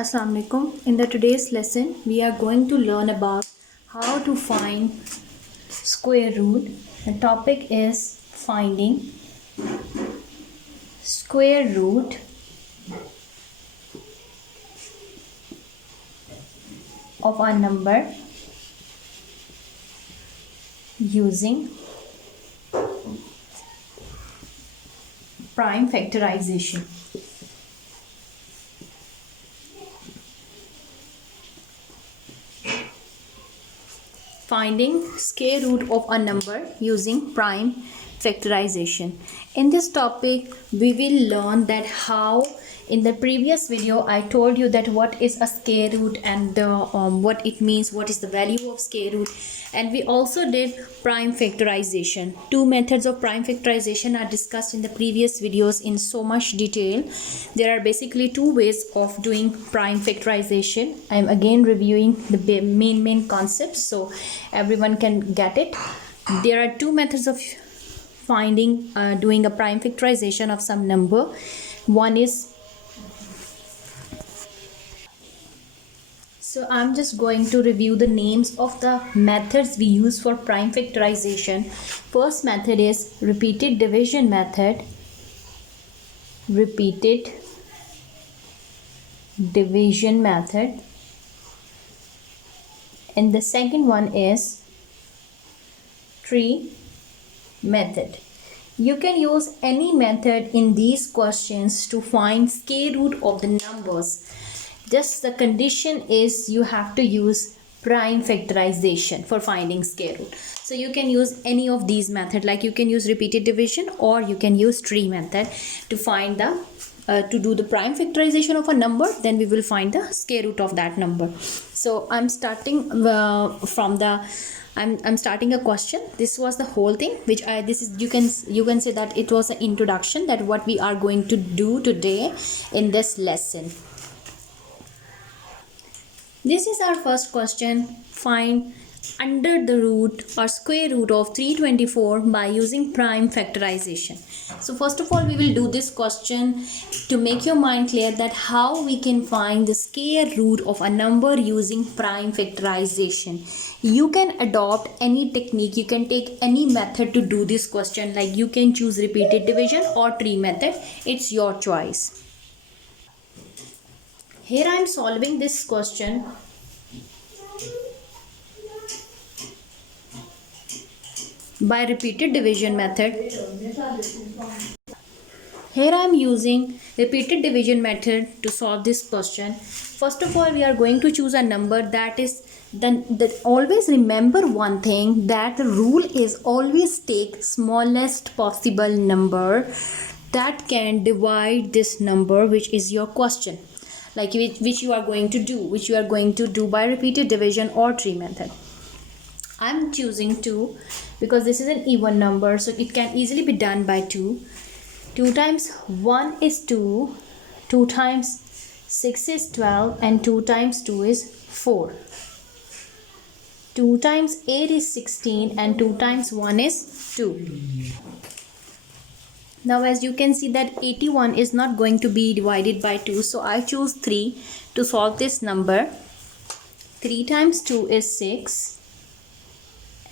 Assalamu alaikum. In the today's lesson, we are going to learn about how to find square root. The topic is finding square root of a number using prime factorization. Finding square root of a number using prime factorization. In this topic we will learn that how in the previous video I told you that what is a square root and what it means, what is the value of square root, and we also did prime factorization. Two methods of prime factorization are discussed in the previous videos in so much detail. There are basically two ways of doing prime factorization. I am again reviewing the main concepts so everyone can get it. There are two methods of finding doing a prime factorization of some number. One is, so I'm just going to review the names of the methods we use for prime factorization. First method is repeated division method. Repeated division method. And the second one is tree method. You can use any method in these questions to find square root of the numbers. Just the condition is you have to use prime factorization for finding square root. So you can use any of these methods, like you can use repeated division or you can use tree method to find the to do the prime factorization of a number. Then we will find the square root of that number. So I'm starting from the I'm starting a question. This was the whole thing which you can say that it was an introduction that what we are going to do today in this lesson. This is our first question. Find under the root or square root of 324 by using prime factorization. So first of all we will do this question to make your mind clear that how we can find the square root of a number using prime factorization. You can adopt any technique, you can take any method to do this question, like you can choose repeated division or tree method. It's your choice. Here I am solving this question by repeated division method. Here I am using repeated division method to solve this question. First of all, we are going to choose a number that is always remember one thing, that the rule is always take smallest possible number that can divide this number, which is your question, like which you are going to do by repeated division or tree method. I'm choosing 2 because this is an even number, so it can easily be done by 2. 2 times 1 is 2, 2 times 6 is 12, and 2 times 2 is 4. 2 times 8 is 16, and 2 times 1 is 2. Now as you can see that 81 is not going to be divided by 2, so I choose 3 to solve this number. 3 times 2 is 6.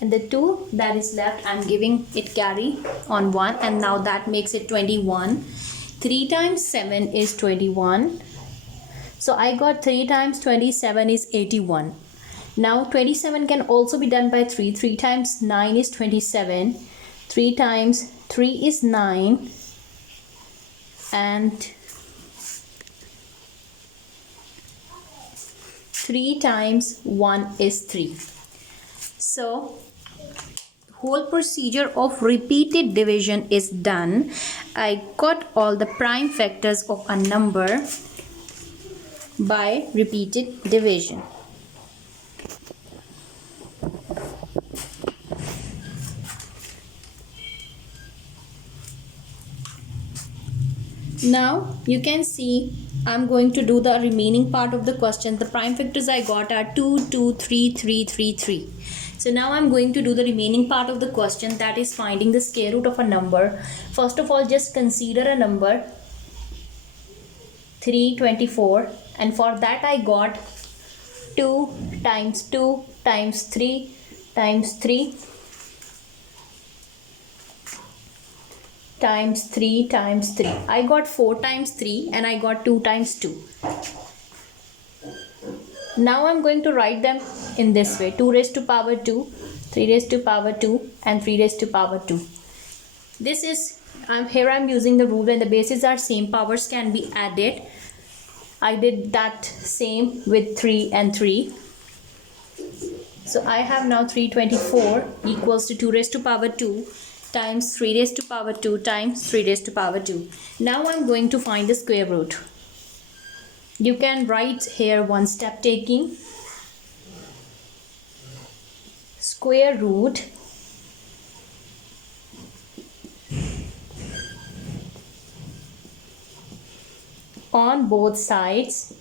And the 2 that is left, I'm giving it carry on 1, and now that makes it 21. 3 times 7 is 21. So I got 3 times 27 is 81. Now 27 can also be done by 3. 3 times 9 is 27. 3 times 3 is 9. And 3 times 1 is 3. So whole procedure of repeated division is done. I got all the prime factors of a number by repeated division. Now you can see I'm going to do the remaining part of the question. The prime factors I got are 2, 2, 3, 3, 3, 3. So now I'm going to do the remaining part of the question, that is finding the square root of a number. First of all, just consider a number 324, and for that I got 2 times 2 times 3 times 3 times 3 times 3. I got 4 times 3 and I got 2 times 2. Now I'm going to write them in this way: 2 raised to power 2, 3 raised to power 2 and 3 raised to power 2. This is I'm using the rule when the bases are same, powers can be added. I did that same with 3 and 3. So I have now 324 equals to 2 raised to power 2 times 3 raised to power 2 times 3 raised to power 2. Now I'm going to find the square root. You can write here one step taking. Square root on both sides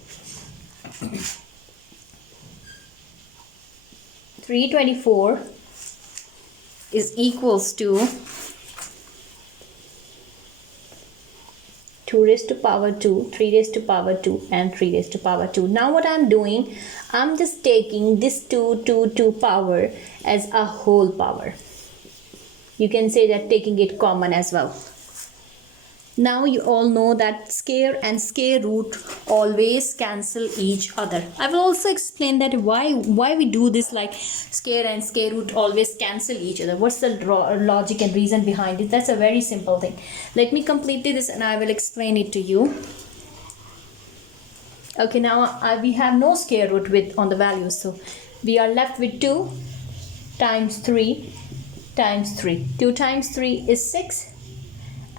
324 is equals to 2 raised to power 2, 3 raised to power 2 and 3 raised to power 2. Now what I'm doing, I'm just taking this 2 power as a whole power. You can say that taking it common as well. Now you all know that square and square root always cancel each other. I will also explain that why we do this, like square and square root always cancel each other. What's the logic and reason behind it? That's a very simple thing. Let me complete this and I will explain it to you. Okay, now we have no square root on the values, so we are left with 2 times 3 times 3. 2 times 3 is 6.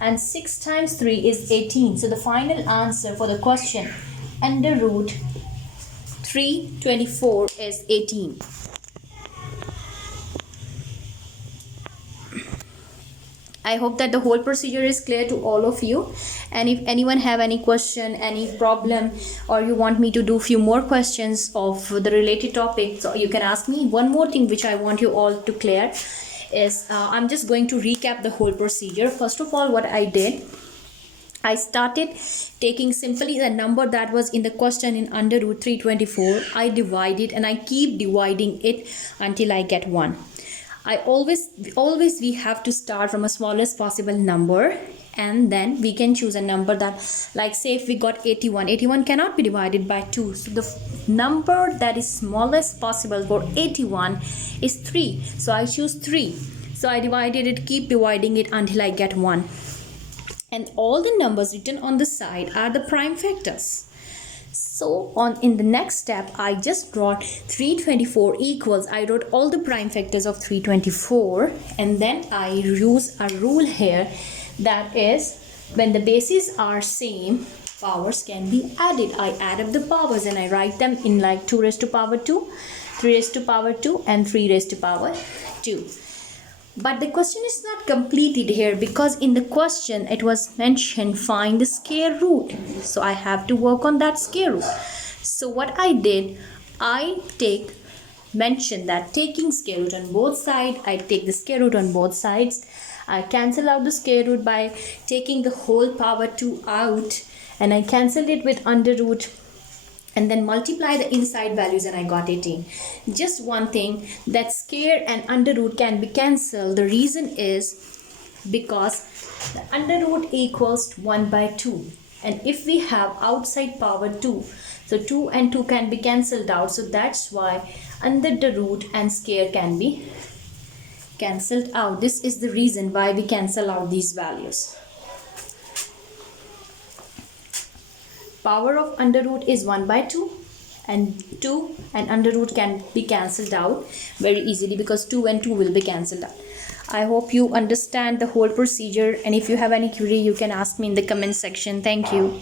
And 6 times 3 is 18. So the final answer for the question under root 324 is 18. I hope that the whole procedure is clear to all of you. And if anyone have any question, any problem, or you want me to do few more questions of the related topic, so you can ask me. One more thing which I want you all to clear is I'm just going to recap the whole procedure. First of all, what I did, I started taking simply the number that was in the question in under root 324. I divide it and I keep dividing it until I get 1. I always we have to start from a smallest possible number, and then we can choose a number that, like say if we got 81 cannot be divided by 2, so the number that is smallest possible for 81 is 3, so I choose 3. So I divided it, keep dividing it until I get 1, and all the numbers written on the side are the prime factors. So in the next step, I just brought 324 equals, I wrote all the prime factors of 324, and then I use a rule here, that is when the bases are same, powers can be added. I add up the powers and I write them in like 2 raised to power 2, 3 raised to power 2 and 3 raised to power 2. But the question is not completed here, because in the question it was mentioned find the square root. So I have to work on that square root. So what I did, I mention that taking square root on both sides, I take the square root on both sides. I cancel out the square root by taking the whole power 2 out, and I cancelled it with under root and then multiply the inside values and I got 18. Just one thing, that square and under root can be cancelled. The reason is because the under root equals 1 by 2, and if we have outside power 2, so 2 and 2 can be cancelled out, so that's why under the root and square can be cancelled out. This is the reason why we cancel out these values. Power of under root is 1 by 2, and 2 and under root can be cancelled out very easily because 2 and 2 will be cancelled out. I hope you understand the whole procedure, and if you have any query you can ask me in the comment section. Thank you.